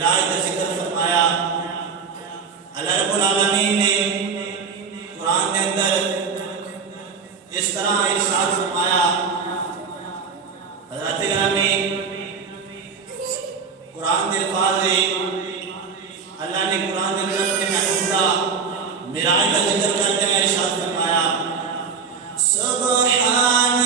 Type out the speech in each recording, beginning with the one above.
معراج کا ذکر فرمایا۔ اللہ رب العالمین نے قرآن کے اندر اس طرح ارشاد فرمایا۔ حضرات گرامی قرآن کے الفاظ اللہ نے قرآن کے اندر اپنے محبوب کا معراج کا ذکر کرتے ہیں ارشاد فرمایا سبحان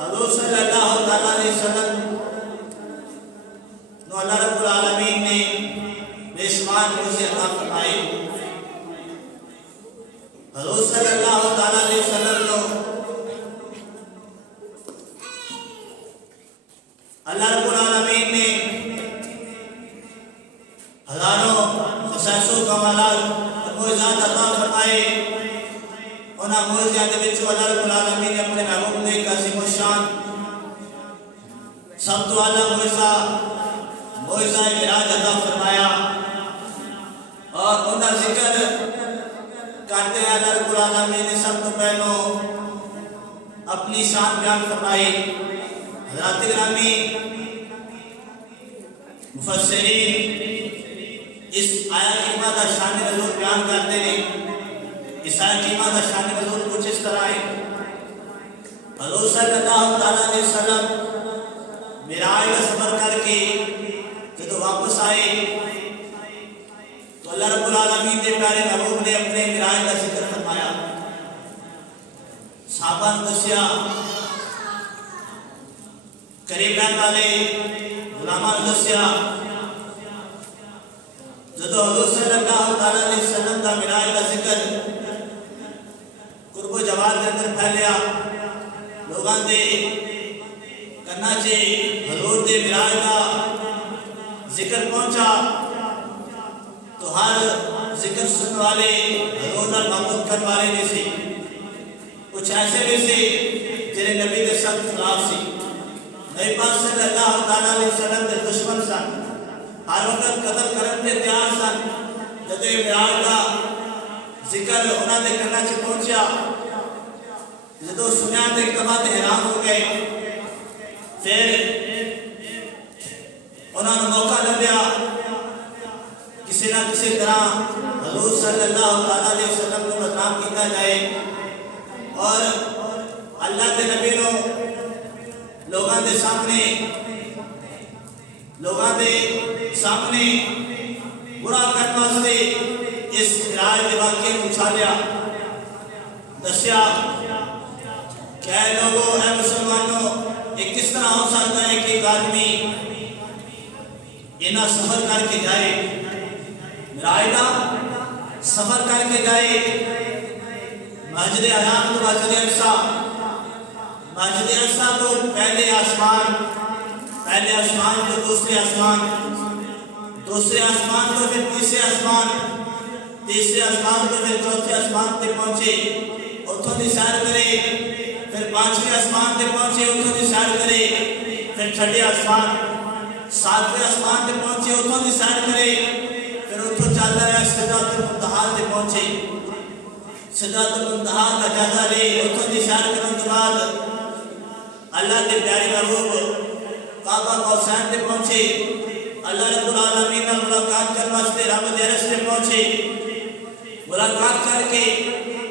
حضور صلی اللہ علیہ وسلم نو اللہ رب العالمین نے بے شمار روزی عطا فرمائی۔ حضور صلی اللہ علیہ وسلم نو اللہ رب العالمین نے ہزاروں خصائصوں کمالات معجزات عطا فرمائے۔ انہاں معجزات دے وچوں اللہ رب العالمین نے اپنے محبوب نے ایک عظیم الشان سب تو اعلیٰ معجزہ معراج عطا فرمایا اور انہاں ذکر کرتے ہیں اللہ رب العالمین نے سب تو پہلو اپنی شان بیان فرمائی۔ حضرات گرامی مفسرین اس آیت کریمہ کا شان نزول بیان کرتے ہیں۔ اس آیت کریمہ کا شان نزول کچھ اس طرح ہے۔ حضور صلی اللہ علیہ وسلم معراج کا سفر کر کے جب واپس آئے تو اللہ رب العالمین کے پیارے محبوب نے اپنے معراج کا ذکر فرمایا۔ صحابہ نے دسیا، قریب رہنے والے علماء نے دسیا، جب حضور صلی اللہ علیہ وسلم کا معراج کا ذکر قرب و جواد کے اندر پھیلیا، لوگاں دے کنا چے حضور دے معراج کا ذکر پہنچا تو ہر ذکر سننے والے حضور نال محبت کرنے والے نہیں سی، کچھ ایسے بھی سی جنہیں نبی کے سخت خلاف سی، نبی پاک صلی اللہ علیہ وسلم دے دشمن سن، ہر وقت قتل کرنے کے تیار سن۔ جب یہ معراج کا ذکر انہوں نے کنا چ پہنچیا، جب سنیا تو ایک دفعہ حیران ہو گئے، پھر انہوں نے موقع لبیا کسی نہ کسی طرح حضور صلی اللہ علیہ وسلم کو بدنام کیا جائے اور اللہ کے نبی نو لوگاں دے سامنے برا کرنے واسطے اس معراج کے واقعے کو اچھالیا، دسیا کہ اے لوگوں، اے مسلمانوں، یہ کس طرح ہو سکتا ہے کہ ایک آدمی اینا سفر کر کے جائے، معراج کا سفر کر کے جائے، مسجد حرام تو مسجد اقصی، مسجد اقصی تو پہلے آسمان تو دوسرے آسمان تو پھر تیسرے آسمان تو پھر چوتھے آسمان تے پہنچے، اتھوں دی سیر کرے، پھر پانچویں آسمان تے پہنچے، اتھوں دی سیر کرے، پھر چھٹے آسمان، ساتویں آسمان تے پہنچے، اتھوں دی سیر کرے، پھر اتھوں چل رہا ہے سدرۃ المنتہا تے پہنچے، سدرۃ المنتہا کا جائزہ لے، اتوں کی سیر کرنے کے بعد اللہ کے پیارے محبوب کعبہ حسین تے پہنچے، اللہ رب العالمین نے ملاقات کرنے واسطے رب دے رستے پہنچے، ملاقات کر کے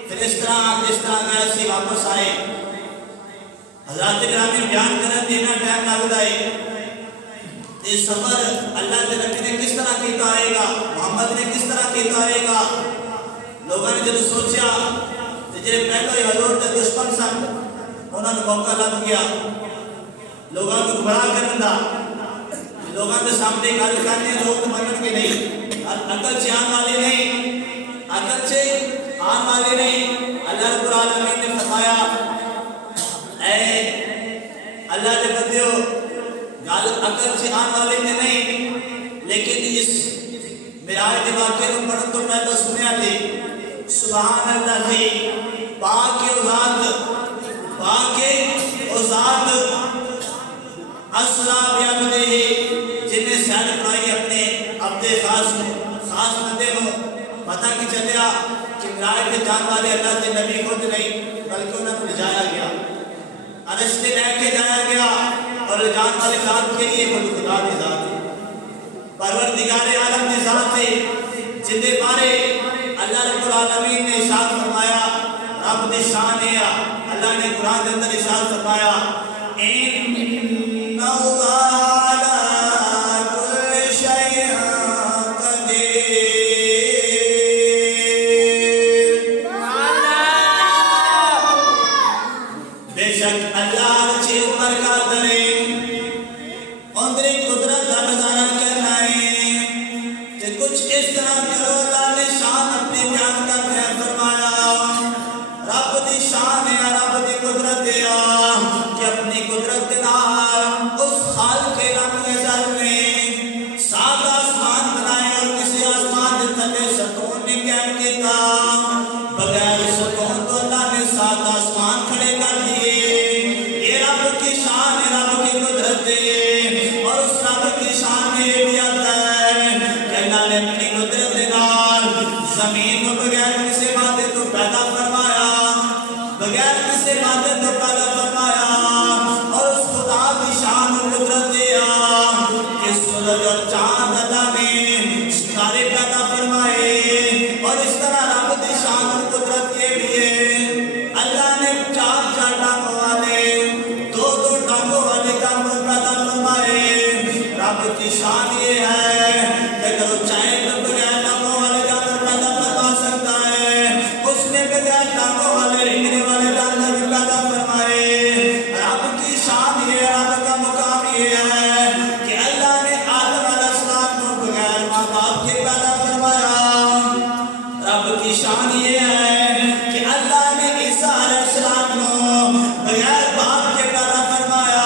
پھر اس طرح گیا سی واپس آئے۔ حضرات گرامی بیان کرنے دینا ٹائم لگتا ہے، یہ سفر اللہ کے نبی نے کس طرح کیتا آئے گا، محمد نے کس طرح کیتا آئے گا۔ لوگوں نے جب سوچا جی پہلو ہی حضور کے دشمن سن، انہوں نے موقع لگ گیا لوگوں کو گمراہ کرنے دا، لوگوں کے سامنے گل کرنے لوگ تو منن کے نہیں، عقل سے آن والے نہیں، عقل سے آن والے نہیں۔ اللہ رب العالمین نے فرمایا اے اللہ کے بندیو، گل عقل سے آن والے نے نہیں، لیکن اس معراج کے واقعے کو پڑھن تو پہلے سنیا تھی سبحان اللہ تھی، پاک او ذات اسرا بیامدہ، جن نے سیال بنائی اپنے عبد خاص بندے کو۔ پتہ کی چلیا کہ معراج کے جان والے اللہ کے نبی خود نہیں بلکہ انہوں نے جایا گیا، عرش سے لے کے جایا گیا، اور جان والے ذات کے لیے وہ خدا کی ذات ہے، پروردگار عالم کی ذات ہے، جن کے بارے اللہ رب العالمین نے ارشاد فرمایا، رب دی شان ہے۔ اللہ نے قرآن کے اندر ارشاد فرمایا ان اللہ علی کل شیء قدیر، بے شک اللہ ہر چیز پر قادر ہے، اندری قدرت کا نظارہ کرنا ہے کہ کچھ اس طرح کرو۔ اللہ نے شان اپنی بیان کا بیان فرمایا، رب دی شان ہے، رب دی قدرت ہے کہ اپنی قدرت کے نال اس خالق رب ازل نے سات آسمان بنائے، اور کسی آسمان کے تھلے ستون نے قائم کیتا، بغیر ستون تو اللہ نے سات آسمان کھڑے کر دیے۔ یہ رب کی شان ہے، رب کی قدرت ہے، اور اس رب کی شان میں یہ بھی آتا ہے کہ اللہ نے اپنی قدرت کے نال زمین کو بغیر کسی مادے تو پیدا فرمایا، بغیر کسی مادے تو پیدا فرمایا، اور اس خدا کی شان و قدرت دیا کہ سورج اور چاند اللہ نے ستارے پیدا فرمائے، اور اس طرح رب کی شان و قدرت یہ بھی ہے اللہ نے چار ٹانگوں والے دو ٹانگوں والے جانور پیدا فرمائے۔ رب کی شان یہ ہے کہ اگر وہ چاہے تو بغیر ٹانگوں والے جانور پیدا فرما سکتا ہے، اس نے بغیر ٹانگوں والے رنگنے والے جانور بھی پیدا فرمائے۔ رب کی شان یہ ہے، رب کا مقام یہ ہے کہ اللہ نے آدم علیہ السلام کو بغیر ماں باپ کے پیدا فرمایا۔ رب کی شان یہ ہے کہ اللہ نے عیسیٰ علیہ السلام کو بغیر باپ کے پیدا فرمایا۔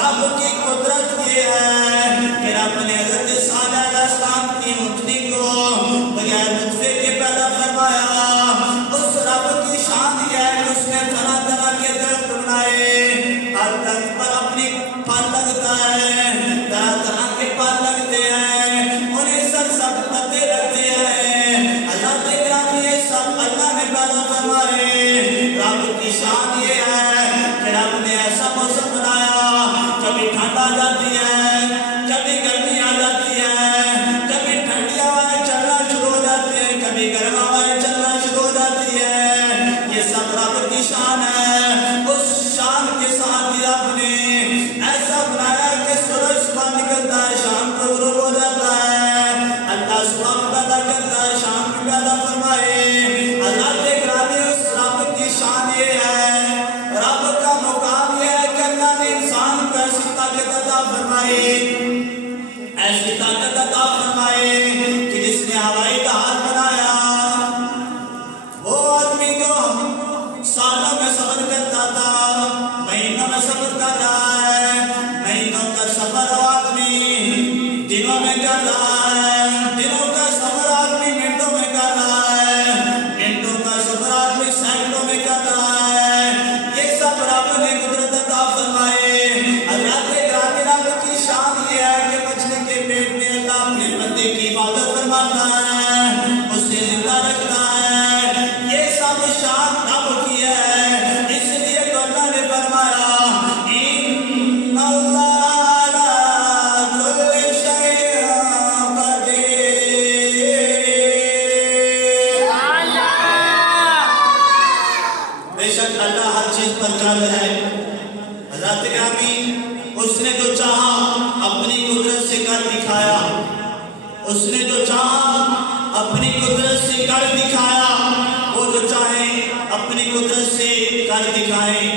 رب کی قدرت یہ ہے کہ رب نے حضرت صالح علیہ السلام کی اونٹنی کو بغیر نطفے کے پیدا فرمایا۔ اس رب کی شان یہ ہے کہ اس نے طرح طرح کے درخت بنائے، ہر درخت پر اپنی پھل لگتا ہے، طرح طرح کے پھل لگتے ہیں، انہیں سب پتے رکھتے ہیں۔ اللہ کے گرامی یہ سب اللہ نے پیدا فرمائے۔ رب کی شان یہ ہے کہ رب نے ایسا موسم بنایا، کبھی ٹھنڈ آ جاتی ہے، کبھی گرمی آ جاتی ہے، کبھی ٹھنڈی ہوائیں چلنا شروع ہو جاتی ہے، کبھی گرم ہوائیں چلنا شروع ہو جاتی ہے۔ یہ سب رب کی شان ہے۔ اس شان کے ساتھ ہی رب نے ایسا بنایا کہ سورج صبح نکلتا ہے، شام کو غروب ہو جاتا ہے۔ اللہ صبح پیدا کرتا ہے، شام کو پیدا فرمائے۔ اللہ کے گرامی اس رب کی شان یہ ہے، رب کا مقام یہ ہے کہ اللہ نے انسان کو ایسی طاقت عطا فرمائی، ایسی طاقت عطا فرمائے کہ جس نے ہوائی جہاز بنایا، وہ آدمی جو سالوں میں سفر کرتا تھا مہینوں میں سفر کر رہا ہے، مہینوں کا سفر آدمی دنوں میں کر رہا ہے، دنوں کا سفر آدمی منٹوں میں کر رہا ہے، منٹوں کا سفر آدمی سیکنڈوں میں کر رہا چیز پر قادر ہے۔ حضرات گرامی، اس نے جو چاہا اپنی قدرت سے کر دکھایا، اس نے جو چاہا اپنی قدرت سے کر دکھایا، وہ جو چاہیں اپنی قدرت سے کر دکھائیں،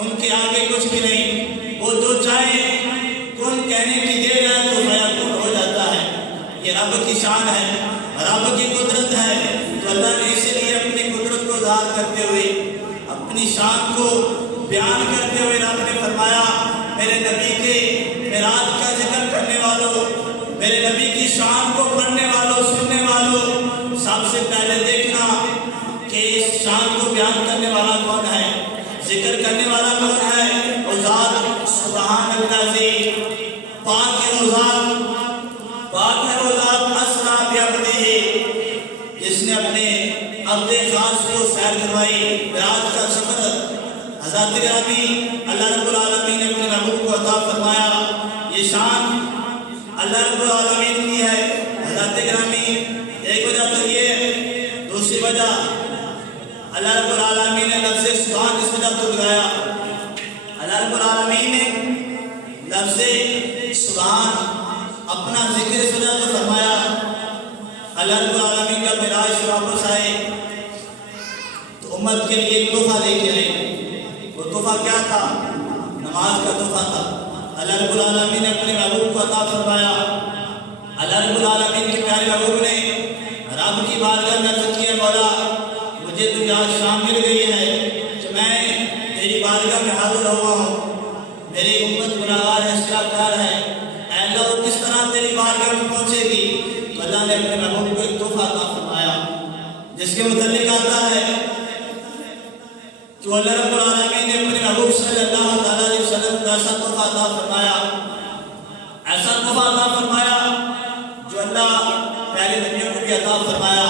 ان کے آگے کچھ بھی نہیں۔ وہ جو چاہیں کن کہنے کی دیر ہے تو فیکون ہو جاتا ہے۔ یہ رب کی شان ہے، رب کی قدرت ہے۔ تو اللہ نے اسی لیے اپنی قدرت کو ظاہر کرتے ہوئے، اپنی شان کو بیان کرتے ہوئے رب نے فرمایا، میرے نبی کے معراج کا ذکر کرنے والوں، میرے نبی کی شان کو پڑھنے والوں، سننے والوں، سب سے پہلے دیکھنا کہ اس شان کو بیان کرنے والا کون ہے، ذکر کرنے والا کون ہے؟ وہ ذات سبحان اللہ، پاک ہے وہ ذات، پاک ہے وہ ذات اسریٰ بعبدہ، جس نے اپنے عبد خاص کو سیر کروائی، معراج کا سفر۔ حضرات گرامی، اللہ رب العالمین نے اپنے محبوب کو عطا فرمایا، یہ شان اللہ رب العالمین کی ہے۔ حضرات گرامی، ایک وجہ تو یہ ہے، دوسری وجہ اللہ رب العالمین نے لفظ سبحان اس وجہ تو لگایا، اللہ رب العالمین نے لفظ سبحان اپنا ذکر اس وجہ تو فرمایا۔ اللہ رب العالمین کا معراج سے واپس آئے تو امت کے لیے ایک تحفہ لے کے آئے۔ وہ تحفہ کیا تھا؟ نماز کا تحفہ تھا۔ اللہ رب العالمین نے اپنے محبوب کو عطا فرمایا۔ اللہ رب العالمین کے پیارے محبوب نے رب کی بارگاہ میں عرض کیا، مولا مجھے تو یہاں شان مل گئی ہے کہ میں تیری بارگاہ میں حاضر ہوا ہوں، میری امت گناہگار ہے، شرکار ہے، اے اللہ وہ کس طرح تیری بارگاہ میں پہنچے گی؟ تو اللہ نے اپنے محبوب کو ایک تحفہ عطا فرمایا، جس کے متعلق آتا ہے کہ اللہ رب العالمین نے اپنے محبوب صلی اللہ علیہ وسلم کو ایسا تحفہ عطا فرمایا، ایسا تحفہ عطا فرمایا جو اللہ پہلے نبیوں کو بھی عطا فرمایا۔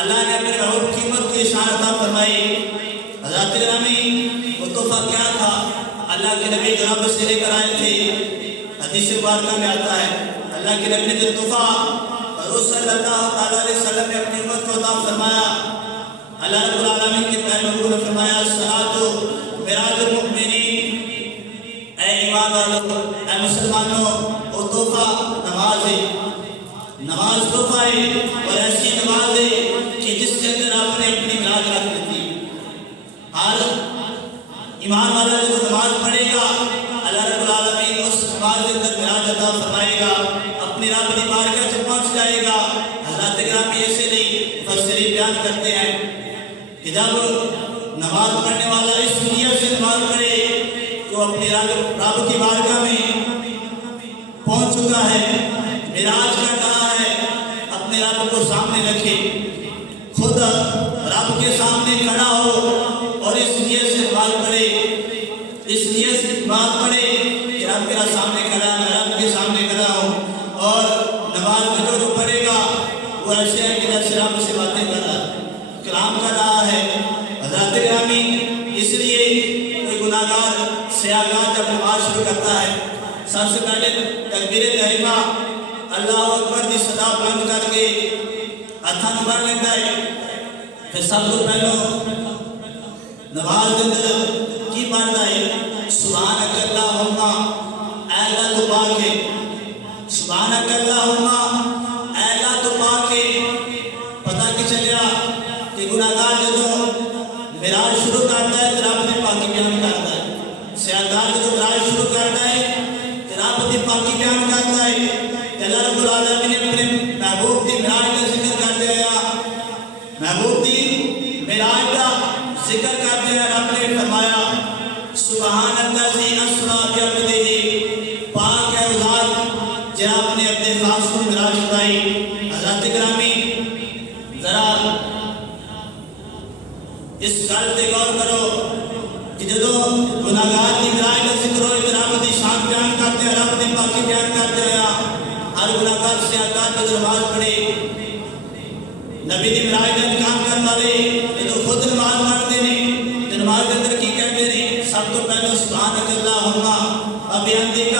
اللہ نے اپنے محبوب کی امت کو یہ شان عطا فرمائی۔ حضرات گرامی، وہ تحفہ کیا تھا؟ اللہ کے نبی جناب سے لے کر آئے تھے۔ حدیث پاک میں آتا ہے اللہ کے نبی نے جو تحفہ حضور صلی اللہ علیہ وسلم نے اپنی امت کو عطا فرمایا، اللہ رب العالمین کے پیارے محبوب نے فرمایا، الصلاۃ معراج المؤمنین، اے ایمان والو، اے مسلمانوں، وہ تحفہ نماز ہے، نماز تحفہ ہے، اور ایسی نماز ہے کہ جس کے اندر آپ نے اپنی معراج رکھ دی تھی۔ ہر ایمان والا جو نماز پڑھے گا، اللہ رب العالمین اس نماز کے اندر معراج عطا فرمائے گا، اپنی رب کی بارگاہ سے پہنچ جائے گا۔ حضرات گرامی، ایسے نہیں مفسرین بیان کرتے ہیں کہ جب نماز پڑھنے والا اس نیت سے نماز پڑھے تو اپنی رب کی بارگاہ میں پہنچ چکا ہے، معراج کر رہا ہے، اپنے رب کو سامنے رکھے، خود رب کے سامنے کھڑا ہو اور اس نیت سے نماز پڑھے، اس نیت سے نماز پڑھے کہ رب میرا سامنے کھڑا ہے، میں رب کے سامنے کھڑا ہوں، اور نماز میں جو پڑھے گا وہ ایسے ہے کہ جیسے رب سے باتیں کر رہا ہے، کلام کر رہا ہے۔ حضرات گرامی، اس لیے کوئی گناہگار سیاگار جب نماز شروع کرتا ہے، سب سے پہلے تکبیر تحریمہ اللہ اکبر کی صدا بلند کر کے ہاتھاں پڑھ لیتا ہے، پھر سب کو پہلو نماز کے اندر کی پڑھتا ہے، سبحانک اللہم، اے اللہ تو پاک ہے، سبحانک اللہم، اے اللہ تو پاک ہے۔ پتہ کی چلیا کہ گناہگار جب معراج شروع کرتا ہے تو رب نے پاکی بیان کرتا ہے، سیاگار جب معراج شروع کرتا ہے تو رب نے پاکی بیان کرتا ہے۔ اللہ رب العالمین نے اپنے محبوب کی معراج کا ذکر کرتے ہیں، محبوب کی معراج کا ذکر کرتے ہیں، رب نے فرمایا سبحان الذی اسریٰ بعبدہ، پاک ہے وہ ذات جہاں اپنے عبد خاص کو معراج کرائی۔ حضرات گرامی، ذرا اس گل پہ غور کرو کہ جدو گناہگار کی معراج کا ذکر ہو تو رب کی شان بیان کرتے ہیں، رب کی پاکی بیان کرتے ہیں۔ ہر گناہگار سے آکار پر نماز پڑھے، نبی دی معراج کا انکار کرنے والے جو خود نماز پڑھتے ہیں، جو نماز کے اندر کی کہتے ہیں، سب تو پہلے سبحانک اللہم وبحمدک،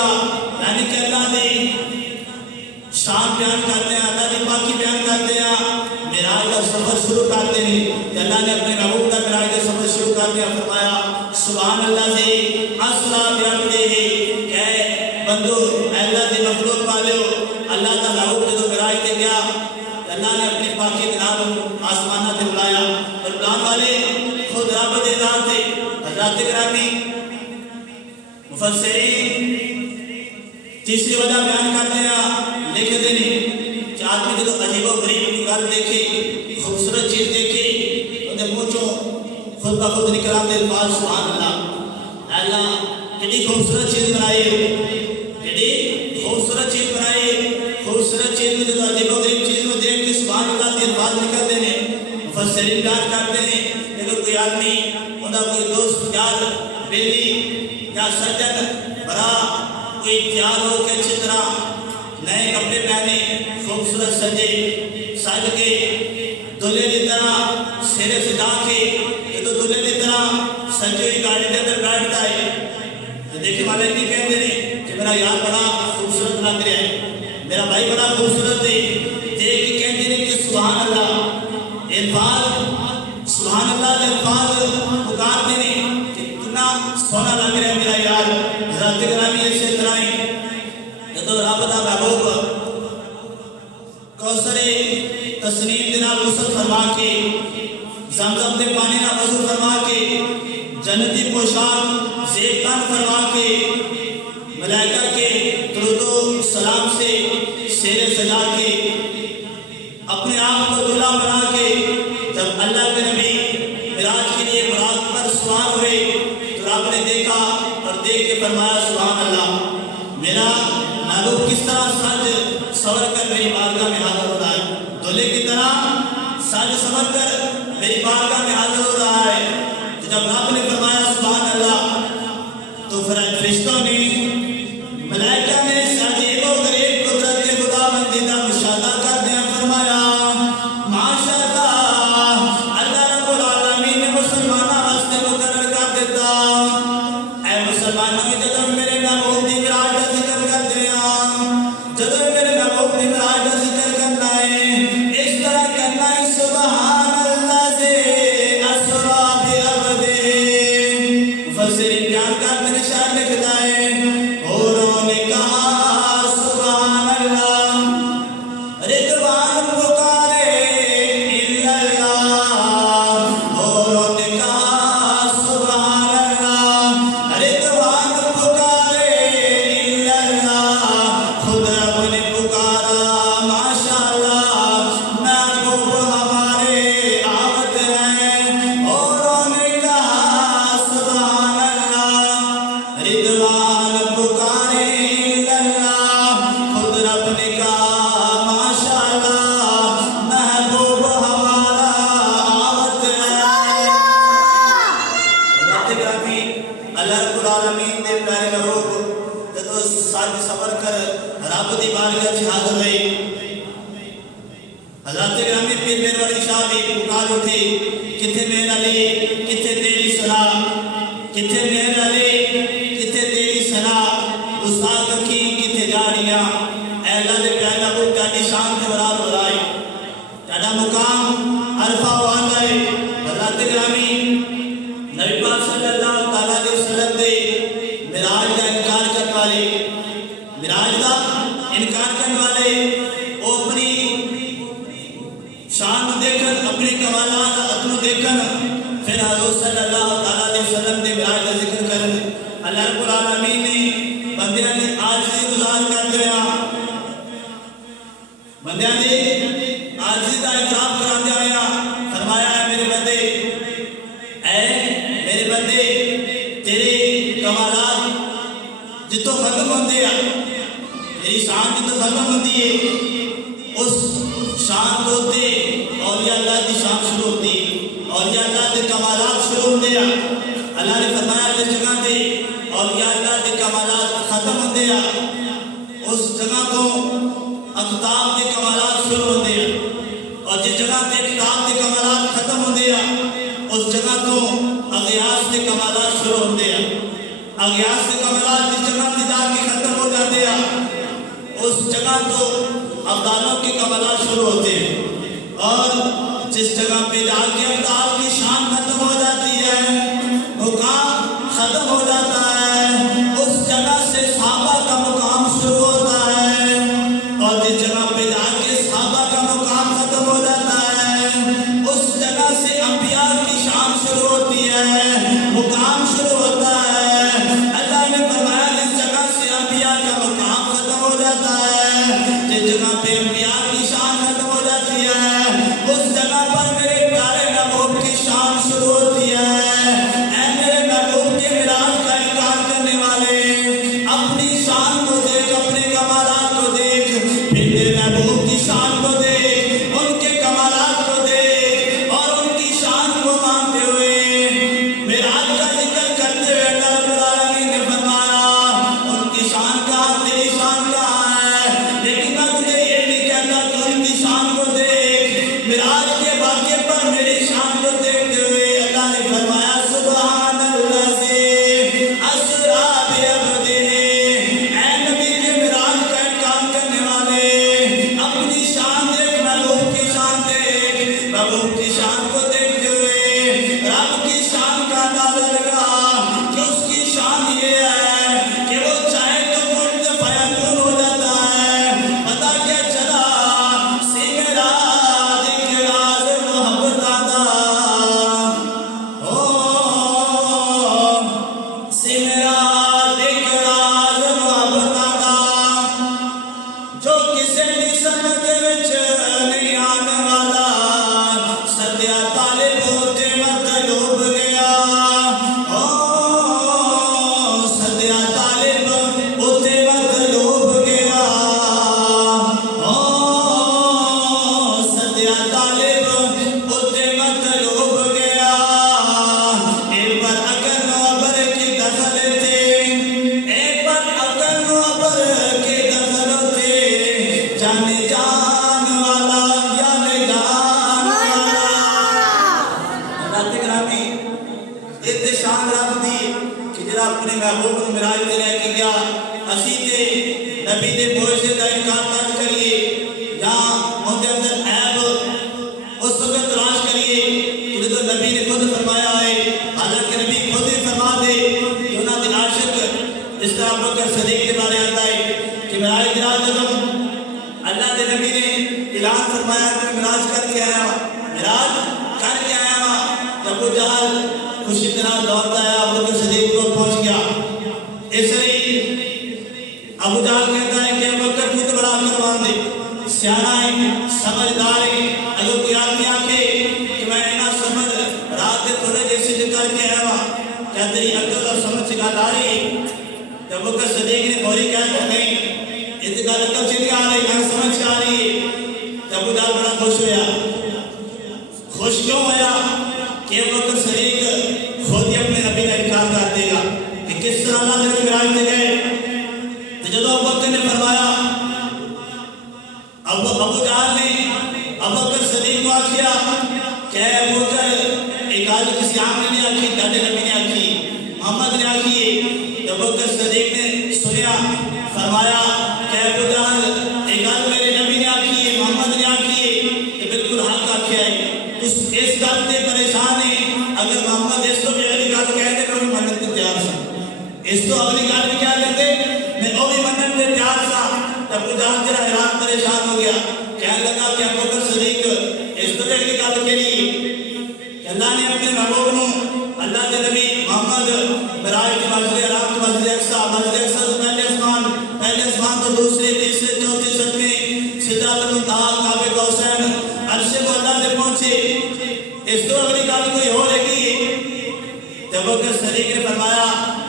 یعنی کہ اللہ دی شان بیان کرتے ہیں، اللہ کی پاکی بیان کرتے ہیں، معراج کا سفر شروع کرتے ہیں کہ اللہ نے اپنے محبوب کا معراج کا سفر شروع کر دیا. فرمایا سبحان اللہ سے اسرا بعبدہ کہ بندو اے اللہ دی مخلوق والو اللہ کا محبوب جدو معراج تے گیا اللہ نے اپنی پاکی کے نام آسمانہ تے بلایا اور بلان والے خود رب دے ذات تے. حضرات گرامی مفسرین تیسری وجہ بیان کرتے ہیں لکھتے ہیں کہ آدمی جدو عجیب و غریب گھر دیکھے خوبصورت چیز دیکھے انہیں منہ چوں خود بخود نکل آتے الفاظ سبحان اللہ. اللہ کتنی خوبصورت چیز بنائی ہے, کتنی خوبصورت چیز بنائی ہے. خوبصورت چیز میں جدو عجیب و غریب چیز میں دیکھ کے سبحان اللہ کے الفاظ نکلتے ہیں. مفسرین بیان کرتے ہیں اگر کوئی آدمی انہا کوئی دوست یار بیلی یا سجن برا کوئی تیار ہو کے اچھی طرح نئے کپڑے پہنے خوبصورت سجے سج کے دلہے کی طرح سرے سجا کے تو دلہے کی طرح سجے ہوئی گاڑی کے اندر بیٹھتا ہے تو دیکھنے والے نہیں کہتے ہیں کہ میرا یار بڑا خوبصورت لگ رہا ہے, میرا بھائی بڑا خوبصورت ہے. دیکھ کے کہتے ہیں کہ سبحان اللہ الفاظ سبحان اللہ کے الفاظ پکارتے ہیں کہ کتنا سونا لگ رہا ہے میرا یار. حضرات گرامی ایسے طرح جدو رب دا محبوب کوثر تسنیم دے نال غسل فرما کے زمزم دے پانی نال وضو فرما کے جنتی پوشاک زیب تن فرما کے ملائکہ کے درود و سلام سے سیرے سجا کے اپنے آپ کو دلہا بنا کے جب اللہ کے نبی معراج کے لیے براق پر سوار ہوئے تو رب نے دیکھا اور دیکھ کے فرمایا سبحان اللہ میرا محبوب کس طرح سج سور کر میری بارگاہ میں حاضر ہو رہا ہے, دولے کی طرح سج سور کر میری بارگاہ میں حاضر ہو رہا ہے. جب رب نے فرمایا سبحان اللہ تو فرشتوں نے ملائکہ نے عجیب و غریب قدرت کے خدا بندی کا مشاہدہ کر دیا. فرمایا ماشاء اللہ اللہ رب العالمین نے مسلمانوں واسطے مقرر کر دیتا اے مسلمانوں کی جدو میرے محبوب دی معراج کا ذکر کر دیا جدو میرے محبوب دی معراج کا ذکر کرنا ہے اس طرح کرنا ہے سبحان اللہ سے اسرا بعبدہ. مفسرین بیان کرتے ہیں شاعر لکھتا ہے اوروں نے کہا سبحان اللہ رضوان پکارے الا اللہ. اوروں نے کہا سبحان اللہ رضوان پکارے الا اللہ. خود رب نے پکارا ماشاء اللہ محبوب ہمارے آمد ہیں. اوروں نے کہا سبحان اللہ رضوان پکارے الا اللہ. خود رب نے کہا ماشاء اللہ محبوب ہمارا آمد ہے. حضرات گرامی اللہ رب العالمین نے پیارے محبوب جدو سج سور کر رب دی بارگاہ وچ حاضر ہوئے. حضرات گرامی پیر مہر علی شاہ بھی پکار اٹھے کتھے مہر علی کتھے تیری صلاح, کتھے مہر علی کتھے تیری صلاح, استاد کی کتھے جاڑیاں. اے اللہ دے پیارے محبوب تہاڈی شان تے برات ہو رہا ہے, تہاڈا مقام عرفہ واندا ہے. حضرات گرامی نبی پاک صلی اللہ تعالیٰ علیہ وسلم دے معراج کا انکار کرنے والے وہ اپنی شان دیکھن اپنی کمالات اپنوں دیکھن پھر حضور صلی اللہ تعالیٰ علیہ وسلم دے معراج کا ذکر کرن. اللہ رب العالمین نے بندیاں نے عاجزی گزار کر دیا, بندیاں نے عاجزی کا اعتراف کراندے آیا. فرمایا ہے میرے بندے تیرے کمالات جتوں ختم ہوندے ہیں میری شان جتوں ختم ہوندی ہے اس شان تو تے اولیاء اللہ کی شان شروع ہوتی ہے, اولیاء اللہ کے کمالات شروع ہوندے ہیں. اللہ نے فرمایا اس جگہ تے اولیاء اللہ کے کمالات ختم ہوندے ہیں اس جگہ تو اقطاب کے کمالات شروع ہوندے ہیں, اور جس جگہ تے اقطاب کے کمالات ختم ہوندے ہیں اس جگہ تو اغیاس کے کمالات شروع ہوندے ہیں. اغیاس کے کمالات جس جگہ تے جا کے ختم ہو جاتے ہیں اس جگہ تو ابدالوں کے کمالات شروع ہوتے ہیں, اور جس جگہ پہ جا کے اللہ کی شان ختم ہو جاتی ہے، مقام ختم ہو جاتا ہے، اس جگہ سے صحابہ کا مقام شروع ہوتا ہے، اور جس جگہ پہ جا کے صحابہ کا مقام ختم ہو جاتا ہے، اس جگہ سے انبیاء کی شان شروع ہوتی ہے، مقام شروع ہوتا ہے۔ اللہ نے فرمایا جس جگہ سے انبیاء کا مقام ختم ہو جاتا ہے، جس جگہ پہ انبیاء کی شان ختم ہو جاتی ہے، اس جگہ پر میرے پیارے محبوب کی شان شروع ہوتی ہے۔ اے میرے محبوب کے معراج کا انکار کرنے والے، اپنی شان کو دیکھ، اپنے کمالات کو دیکھ، پھر میرے محبوب کی شان کو دیکھ، ان کے کمالات کو دیکھ، اور ان کی شان کو مانتے ہوئے معراج کا ذکر کرتے ہوئے اللہ رب العالمین نے فرمایا ان کی شان کہاں، تیری شان کہاں ہے؟ لیکن میں تجھے یہ نہیں کہتا کہ ان کی شان کو دیکھ، معراج کے واقعے پر میری شان کو دیکھتے ہوئے اللہ نے فرمایا سبحان الذی اسریٰ بعبدہ۔ اے نبی کے معراج کا انکار کرنے والے، اپنی شان دیکھ، محبوب کی شان دیکھ، محبوب کی شان کو دیکھتے ہوئے رب کی شان کا اندازہ لگا کہ اس کی شان یہ ہے کہ وہ چاہے تو کن فیکون ہو جاتا ہے۔ پتہ کیا چلا؟ سی میرا ذکر راز محبت آدھا، سی میرا ذکر راز محبت آدھا، جو کسے بھی سمجھ وچ نہیں آنے والا، سدیا طالب ہوتے مطلوب گیا، سدیا طالب ہوتے مطلوب گیا، سدیا طالب ہوتے مطلوب گیا۔ ایک بار اگر نوبر کی دخل تھے، ایک بار اگر نوبر کی دخل تھے، جانے جان والا، جانے جان والا۔ حضرت گرامی اتنے شان رب دی کہ جڑا اپنے محبوب کو معراج تے لے کے گیا، اسی تے نبی دے معجزے دا انکار نہ کریے یا ان دے اندر عیب اس وقت تلاش کریے کہ جو نبی نے خود فرمایا ہے، حالانکہ نبی خود ہی فرما دے کہ انہاں دے عاشق جس طرح ابوبکر صدیق کے بارے آتا ہے کہ معراج کے رات جب اللہ دے نبی نے اعلان فرمایا کہ میں معراج کر کے آیا، معراج کر کے آیا، ابو جہل خوشی طرح دوڑتا ہے، ابوبکر صدیق کو پہنچ گیا۔ اس لیے ابو جہل کہتا ہے کہ ابوبکر تو بڑا عقلمند ہے، سیانا ہے، سمجھدار ہے، اگر کوئی آدمی آکے کہ میں نہ سمجھ رات دے تھوڑے جیسے جو کر کے آیا، کیا تیری عقل اور سمجھ سے گل آ رہی ہے؟ تو ابوبکر صدیق نے فوری کہا کہ نہیں، اس گل عقل سے نہیں آ رہی، میں سمجھ سے آ رہی ہے۔ تو ابو جہل بڑا خوش ہوا۔ خوش کیوں ہوا؟ کہ ابوبکر صدیق خود ہی اپنے نبی کا انکار کر دے گا کہ کس طرح اللہ نے معراج تے گئے۔ تو جب ابوبکر نے فرمایا، ابو جہل نے ابوبکر صدیق کو آکھیا کہ اے ابوبکر ایک گل کسی عام نے نہیں آکھی، تیرے نبی نے آکھی، محمد نے آکھی ہے۔ تو ابوبکر صدیق نے سنیا، فرمایا کہ اے ابو جہل ایک گل میرے نبی نے آکھی ہے، محمد نے آکھی ہے، کہ بالکل حق آکھیا ہے، اس گل تے پریشان ہے، اگر محمد اس تو بھی اگلی گل کہہ دے میں بھی منن تے تیار سا، اس تو اگلی گل بھی کیا کہتے میں وہ بھی منن تے تیار سا۔ ابو جہل جڑا حیران پریشان ہو گیا، کہنے لگا کہ ابوبکر صدیق اس تو بھی اگلی گل کہی کہ اللہ نے اپنے محبوب نو، اللہ کے نبی محمد معراج کے مسجد حرام کے مسجد اقصی تو پہلے آسمان تو دوسرے تیسرے چوتھے ستویں سدرۃ المنتہا کعبہ کوثر عرش کو اللہ نے پہنچے، اس تو اگلی گل کوئی ہو لگی۔ تو ابوبکر صدیق نے فرمایا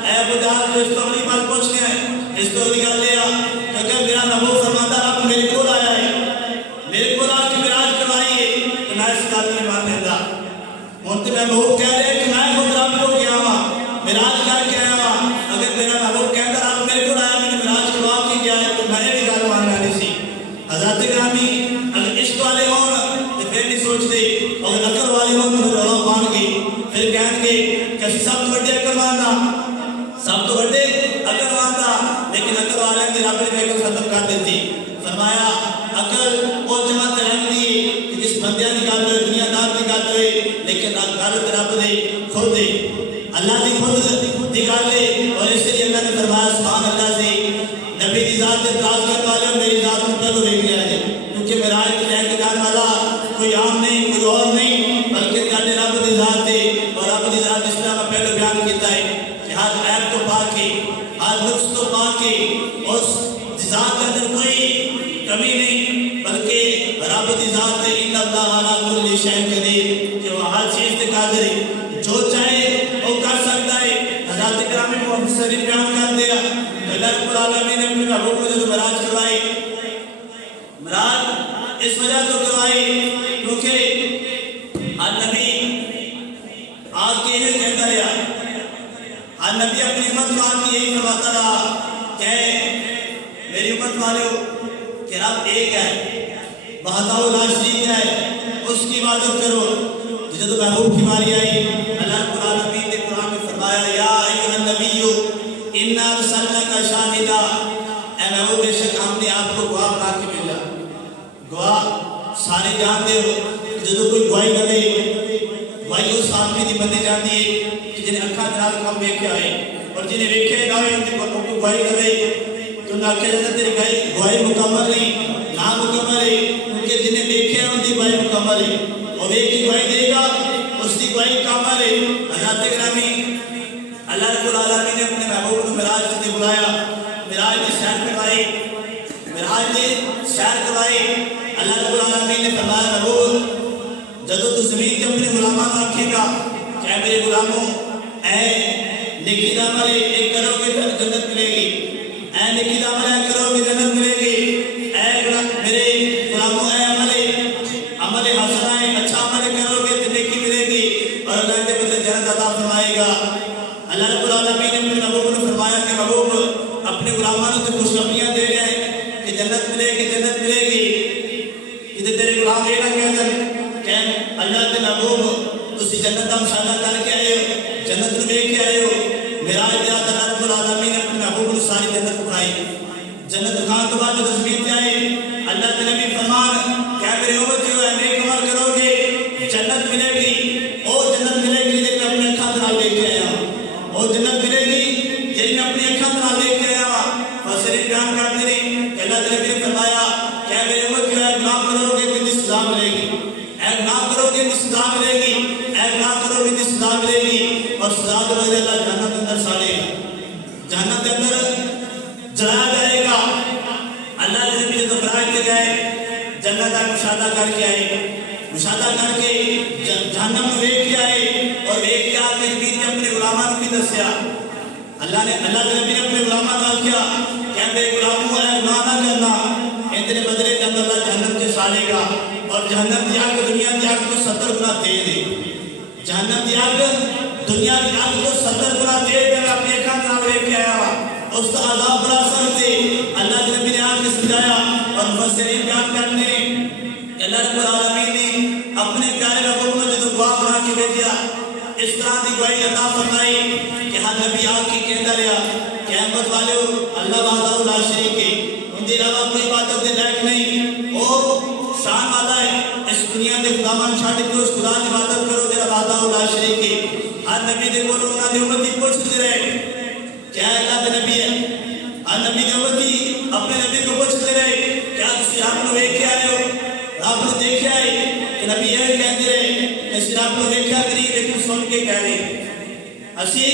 اے ابو جہل تو اس تو اگلی بات پوچھ کے اس تو اگلی گل لیا، کیونکہ میرا محبوب فرماتا رب میرے کو آیا ہے، میرے کو آ کے معراج کروائی ہے، تو میں اس گل میں مان لیتا۔ مجھے محبوب کہہ رہے کہ میں خود رب کو گیا ہوا، معراج کر کے آیا ہوا، اگر میرا محبوب کہتا رب میرے کو آیا، میں نے معراج کروا کے گیا ہے، تو میں بھی گل مان لینی سی۔ حضرت گرامی اگر عشق والے ہوں تو پھر نہیں سوچتے، اگر عقل والے ہوں تو رولا پان گے، پھر کہیں گے کہ اسی سب تو بڑے عقل ماندا، سب تو بڑے عقل ماندا، لیکن عقل والے نے رب نے عقل ختم کر دیتی۔ فرمایا عقل وہ جماعت رکھ دی کہ جس بندیاں کی گل دنیا دار کی گل ہوئے لیکن گل رب دے خود دے اللہ دی خود دی گل ہے اور اس لیے اللہ نے فرمایا سبحان اللہ سے نبی دی ذات سے اعتراض کرنے والے میری ذات کو پہلو دیکھ لیا ہے کیونکہ معراج پہ لے کے جانے والا کوئی عام نہیں کوئی اور نہیں بلکہ گل رب دی ذات ہے اور رب دی ذات اس طرح پہلو بیان کیتا ہے کہ ہر عیب کو پا کے ہر نقص کو پا کے اس ذات کے اندر کوئی کمی نہیں بلکہ رب دی ذات ہے ان اللہ علی کل شیء قدیر کہ وہ ہر چیز پہ قادر ہے جو چاہے وہ کر سکتا ہے حضرات کرام مفسرین بیان کر دیا اللہ رب العالمین نے اپنے محبوب کو جو معراج کروائی معراج اس وجہ تو کروائی کیونکہ ہر نبی آ کے یہ کہتا رہا ہر نبی اپنی امت کو آ کے یہی فرماتا رہا کہ میری امت والو کہ رب ایک ہے وحدہ لا شریک ہے اس کی عبادت کرو جب محبوب کی باری آئی اللہ رب العالمین نے قرآن میں فرمایا یا ایھا النبی انا ارسلناک شاہدا اے محبوب بے شک ہم نے آپ کو گواہ بنا کے بھیجا گواہ سارے جانتے ہو جب کوئی گواہی کرے گواہی اس آدمی کی بنی جاتی ہے کہ جنہیں اکھاں نال کم ویکھیا ہے اور جنہیں ویکھے نہ ہوئے ان کی گواہی کرے تو نہ کہ تیری گواہی مکمل نہیں نامکمل ہے کیونکہ جنہیں دیکھے ان کی گواہی مکمل ہے اور ایک کی گواہی دے گا اس کی گواہی کامل ہے حضرات گرامی اللہ رب العالمین نے اپنے محبوب کو معراج سے بلایا معراج کی سیر کروائی معراج کی سیر کروائی اللہ رب العالمین نے فرمایا محبوب جب تو زمین کے اپنے غلاموں کو رکھے گا کہ میرے غلاموں اے نیکی دا عمل ایک کرو گے تو جنت ملے گی اے نیکی دا عمل ایک کرو گے جنت ملے گی اے میرے غلاموں اے عمل حسنہ ہے اچھا عمل کرو گے تو نیکی ملے گی اور اللہ کے بدلے جنت عطا فرمائے گا اللہ رب العالمین نے اپنے محبوب نے فرمایا کہ محبوب اپنے غلاموں کو خوشخبریاں دے رہے ہیں کہ جنت ملے گی کہ تیرے غلام یہ نہ کہتے کہ اللہ کے محبوب تسی جنت کا مشاہدہ کر کے آئے ہو جنت میں دیکھ کے آئے ہو معراج دے اللہ رب العالمین نے اپنے محبوب کو ساری جنت دکھائی جنت دکھانے کے بعد جو زمین پہ آئے اللہ کے نبی فرمان کہ میرے امت جو ہے نیک عمل کرو گے جنت ملے گی اور جنت ملے گی جب میں اپنے اکھاں نال دیکھ کے آیا اور جنت ملے گی جب میں اپنی اکھاں نال دیکھ کے آیا فسری بیان کرتے رہی کہ اللہ کے نبی نے فرمایا کہ میرے امت جو ہے گناہ کرو گے تو سزا ملے گی اے گناہ کرو گے تو سزا ملے گی اے گناہ کرو گے تو سزا ملے گی اور سزا کے بعد اللہ جہنم کے اندر سالے گا جہنم کے اندر جلایا جائے گا اللہ کے نبی جب معراج کے گئے جنت کا مشاہدہ کر کے آئے مشاہدہ کر کے جہنم میں دیکھ کے آئے اور دیکھ کے آ کے نبی نے اپنے غلاموں کو بھی دسیا اللہ کے نبی نے اپنے غلاموں کو کیا کہ میرے غلاموں اے گناہ نہ کرنا اتنے بدلے کے اندر اللہ جہنم کے سالے گا اور جہنم کی آگ دنیا کی آگ کو 70 گنا تیز ہے جہنم کی آگ دنیا کی آگ کو 70 گنا تیز ہے اپنے اکھاں نال دیکھ کے آیا اس کا عذاب بڑا سخت ہے اللہ کے نبی نے آ کے سمجھایا اور مفسرین بیان کرتے ہیں کہ اللہ رب العالمین نے اپنے پیارے محبوب کو جو گواہ بنا کے بھیجا اس طرح کی گواہی عطا فرمائی کہ ہر نبی آ کے کہتا رہا کہ احمد والو اللہ وحدہ لا شریک ہے ان کے علاوہ کوئی عبادت کے لائق نہیں وہ شان والا ہے اس دنیا کے خداوند چھڈ کے اس خدا کی عبادت کرو جڑا وحدہ لا شریک ہے ہر نبی دے کول انہاں دی امت پوچھتے رہے کیا اللہ کے نبی ہے ہر نبی دی امت اپنے نبی کو پوچھتے رہے کیا تسی آپ کو دیکھ کے آئے ہو آپ نے دیکھا ہے کہ نبی یہ کہتے رہے کہ صرف آپ نے دیکھا نہیں لیکن سن کے کہہ رہے اسی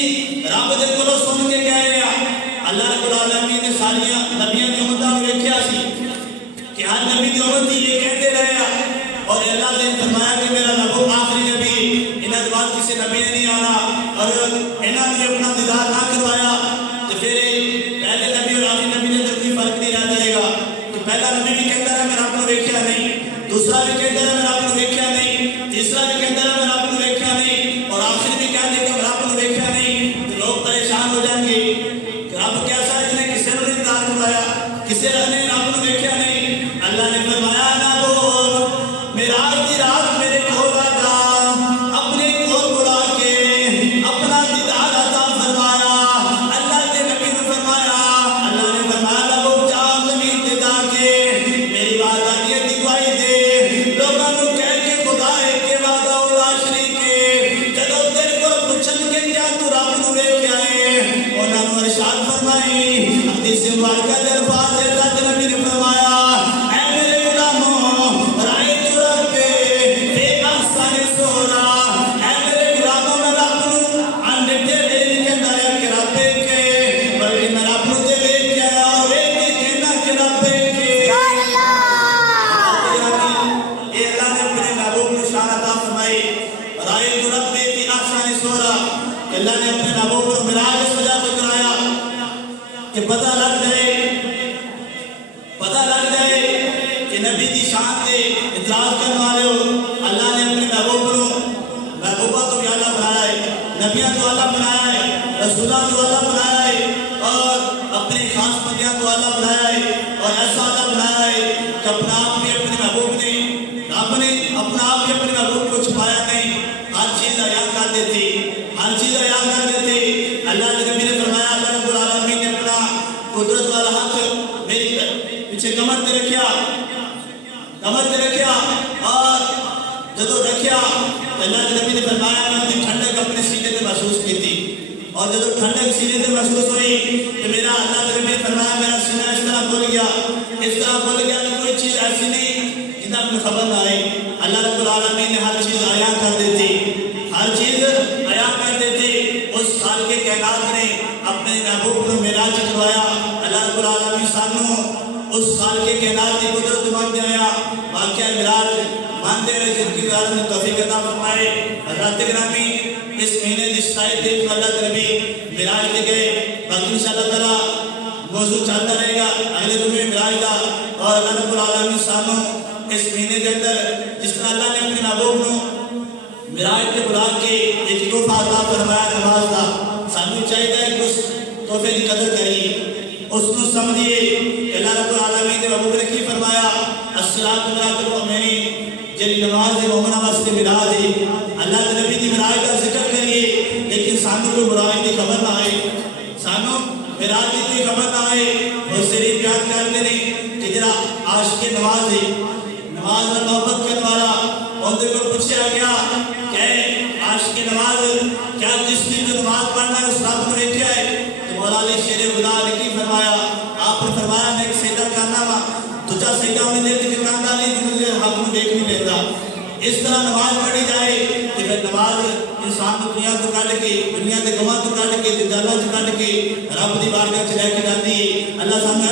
رب دے کولوں سن کے کہہ رہے ہیں اللہ رب العالمین نے ساری نبیوں کی امتاں کو دیکھا سی کہ ہر نبی کی امت یہ کہتے رہے اور اللہ نے فرمایا کہ میرا محبوب آخری نبی انہاں کے بعد کسی نبی نے نہیں آنا اور انہاں نے اپنا دیدار نہ کروایا تو پھر پہلے نبی اور آخری نبی نے کوئی فرق نہیں رہ جائے گا کہ پہلا نبی بھی کہتا ہے میں نے آپ کو دیکھا نہیں دوسرا بھی کہتا ہے میں نے آپ کو دیکھا نہیں تیسرا بھی کہتا ہے میں نے آپ کو دیکھا نہیں اور آخری بھی کہہ دے کہ میں نے آپ کو دیکھا نہیں تو لوگ پریشان ہو جائیں گے کہ رب کیسا ہے جس نے کسی نے دیدار کروایا کسی نے آپ کو دیکھا نہیں اللہ نے فرمایا نہ بول معراج کی رات میرے کول آ جا اپنے کول بلا کے اپنا دیدار عطا فرمایا اللہ کے نبی نے فرمایا اللہ نے فرمایا وہ جان زمین پہ جا کے میری وحدانیت کی گواہی دے لوگوں کو کہہ کے خدا ہے کہ کہ اللہ نے اپنے محبوب کو معراج اس وجہ سے کرایا کہ پتہ لگ جائے کہ نبی دی شان دے اعتراض کرنے والے ہو اللہ نے اپنے محبوب کو محبوبہ تو بھی اللہ بنایا ہے، نبیاں تو اللہ بنایا ہے، رسولہ تو اللہ بنایا ہے، اور اپنے خاص بندیاں تو اللہ بنایا ہے، اور ایسا اللہ بنایا ہے کہ اپنا آپ بھی اپنے محبوب نے رب نے اپنا آپ بھی اپنے محبوب کو چھپایا نہیں، ہر چیز عیاں کر دیتی، ہر چیز عیاں کر دیتی۔ اللہ کے نبی نے فرمایا اللہ رب العالمین نے اپنا قدرت والا ہاتھ میری پیچھے کمر تے رکھیا اور جدو رکھیا اللہ کے نبی نے فرمایا میں اپنی ٹھنڈک اپنے سینے تے محسوس کی تھی، اور جدو ٹھنڈک سینے تے محسوس ہوئی تو میرا اللہ کے نبی نے فرمایا میرا سینہ اس طرح کھل گیا کہ کوئی چیز ایسی نہیں جنہیں اپنے خبر نہ آئی۔ اللہ رب العالمین نے ہر چیز عیاں کر دیتی، اس خالق کائنات نے اپنے محبوب کو معراج کروایا۔ اللہ رب العالمین سانو اس خالق کائنات کی قدرت مانتے آیا واقعہ معراج مانتے ہوئے زندگی گزارنے میں توفیق عطا فرمائے۔ حضرات گرامی اس مہینے کی 27 تاریخ کو اللہ کے نبی معراج تے گئے، باقی انشاءاللہ تعالی موضوع چلتا رہے گا اگلے جمعے معراج کا، اور اللہ رب العالمین سانو اس مہینے کے اندر جس طرح اللہ نے اپنے محبوب کو معراج کے بلا کے ایک تحفہ عطا فرمایا نماز کا، سانو چاہیے کہ اس تحفے کی قدر کریے، اس کو سمجھیے۔ اللہ رب العالمین نے محبوب نے کی فرمایا الصلاۃ علی المؤمنین، جی نماز مومنہ واسطے معراج ہے۔ اللہ کے نبی کی معراج کا ذکر کریے لیکن سانو کوئی معراج کی خبر نہ آئے، سانو معراج کی کوئی خبر نہ آئے۔ بہت سے لوگ بیان کرتے ہیں کہ جڑا عاشق نماز ہے، نماز میں محبت کرنے والا، ان کو پوچھا گیا کہ عاشق نماز کیا جس نے جو نماز پڑھنا ہے اس رب کو دیکھا ہے؟ تو مولا علی شیر خدا نے کی فرمایا، آپ نے فرمایا میں ایک سجدہ کرنا وا تجھا سجدہ میں دیکھ کے کہتا نہیں مجھے حق میں دیکھ نہیں لیتا۔ اس طرح نماز پڑھی جائے کہ پھر نماز انسان کو دنیا کو کٹ کے دنیا کے گواہ کو کٹ کے جنت کو کٹ کے رب دی بارگاہ چ لے کے جاتی ہے۔ اللہ سامنے